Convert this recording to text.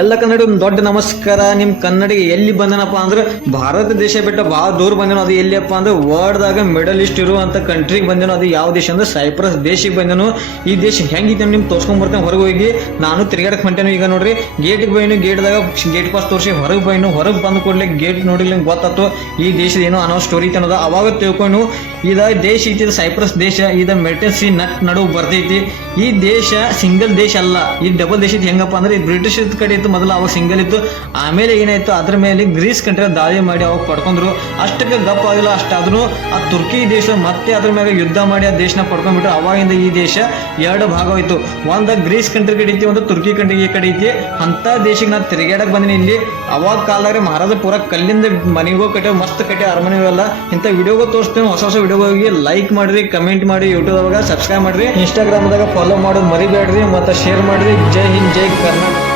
ಎಲ್ಲ ಕನ್ನಡಿ ಒಂದು ದೊಡ್ಡ ನಮಸ್ಕಾರ. ನಿಮ್ಮ ಕನ್ನಡಿಗೆ ಎಲ್ಲಿ ಬಂದನಪ್ಪ ಅಂದ್ರೆ ಭಾರತ ದೇಶ ಬಿಟ್ಟು ಭಾಳ ದೂರ ಬಂದನು. ಅದು ಎಲ್ಲಿಯಪ್ಪ ಅಂದ್ರೆ ವರ್ಲ್ಡ್ದಾಗ ಮಿಡಲ್ ಈಸ್ಟ್ ಇರುವಂಥ ಕಂಟ್ರಿಗೆ ಬಂದನು. ಅದು ಯಾವ ದೇಶ ಅಂದ್ರೆ ಸೈಪ್ರಸ್ ದೇಶಕ್ಕೆ ಬಂದನು. ಈ ದೇಶ ಹೆಂಗಿತ್ತು ನಿಮ್ಗೆ ತೋರ್ಸ್ಕೊಂಡ್ ಬರ್ತೇನೆ. ಹೊರಗೆ ಹೋಗಿ ನಾನು ತಿರುಗಾಡಕ್ಕೆ ಹೊಂಟೇನು. ಈಗ ನೋಡ್ರಿ ಗೇಟಿಗೆ ಬೈನು, ಗೇಟ್ದಾಗ ಗೇಟ್ ಪಾಸ್ ತೋರಿಸಿ ಹೊರಗೆ ಬೈನು. ಹೊರಗೆ ಬಂದು ಕೂಡಲೇ ಗೇಟ್ ನೋಡಿಲ್ಲ ನಿಮ್ಗೆ ಗೊತ್ತಾಯ್ತು ಈ ದೇಶದ ಏನೋ ಅನ್ನೋ ಸ್ಟೋರಿ ಅನ್ನೋದು. ಅವಾಗ ತಿಳ್ಕೊಂಡು ಇದ ದೇಶ ಐತಿ, ಇದು ಸೈಪ್ರಸ್ ದೇಶ. ಇದು ಮೆಡಿಟೇರಿಯನ್ ಸಿ ನಡುವೆ ಬರ್ತೈತಿ. ಈ ದೇಶ ಸಿಂಗಲ್ ದೇಶ ಅಲ್ಲ, ಈ ಡಬಲ್ ದೇಶ ಇತ್ತು. ಹೆಂಗಪ್ಪ ಅಂದ್ರೆ ಬ್ರಿಟಿಷ್ ಕಡೆ ಇತ್ತು ಮೊದಲು, ಅವಾಗ ಸಿಂಗಲ್ ಇತ್ತು. ಆಮೇಲೆ ಏನಾಯ್ತು, ಅದ್ರ ಮೇಲೆ ಗ್ರೀಸ್ ಕಂಟ್ರಿ ದಾಳಿ ಮಾಡಿ ಅವಾಗ ಪಡ್ಕೊಂಡ್ರು. ಅಷ್ಟಕ್ಕೆ ಗಪ್ ಆಗಿಲ್ಲ. ಅಷ್ಟಾದ್ರೂ ಆ ತುರ್ಕಿ ದೇಶ ಮತ್ತೆ ಅದ್ರ ಮೇಲೆ ಯುದ್ಧ ಮಾಡಿ ಆ ದೇಶನ ಪಡ್ಕೊಂಡ್ಬಿಟ್ರು. ಅವಾಗಿಂದ ಈ ದೇಶ ಎರಡು ಭಾಗವಾಯ್ತು. ಒಂದು ಗ್ರೀಸ್ ಕಂಟ್ರಿ ಕಡೆ ಐತಿ, ಒಂದು ತುರ್ಕಿ ಕಂಟ್ರಿ ಈ ಕಡೆ ಐತಿ. ಅಂತ ದೇಶಕ್ಕೆ ನಾನು ತಿರುಗಾಡಕ್ ಬಂದಿನಿ. ಇಲ್ಲಿ ಅವಾಗ ಕಾಲದಾಗ ಮಹಾರಾಜ ಪೂರ ಕಲ್ಲಿಂದ ಮನೆಗೋ ಕಟ್ಟೆ ಮಸ್ತ್ ಕಟ್ಟೆ ಅರಮನೆಗಳೆಲ್ಲ. ಇಂಥ ವಿಡಿಯೋಗೂ ತೋರಿಸ್ತೇವೆ. ಹೊಸ ಹೊಸ ವಿಡಿಯೋಗಳಿಗೆ ಲೈಕ್ ಮಾಡ್ರಿ, ಕಮೆಂಟ್ ಮಾಡಿ, ಯೂಟ್ಯೂಬ್ದಾಗ ಸಬ್ಸ್ಕ್ರೈಬ್ ಮಾಡ್ರಿ, ಇನ್ಸ್ಟಾಗ್ರಾಮ್ದಾಗ ಫಾಲೋ ಮಾಡೋದು ಮರಿಬೇಡ್ರಿ, ಮತ್ತೆ ಶೇರ್ ಮಾಡ್ರಿ. ಜೈ ಹಿಂದ್, ಜೈ ಕರ್ನಾಟಕ.